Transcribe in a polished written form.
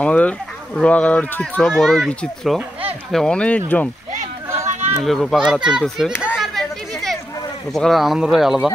আমাদের রোয়াগাড়ার চিত্র বড়ই বিচিত্র, অনেকজন মিলে রোপা গাড়া চলতেছে। রোপা গাড়ার আনন্দটাই আলাদা।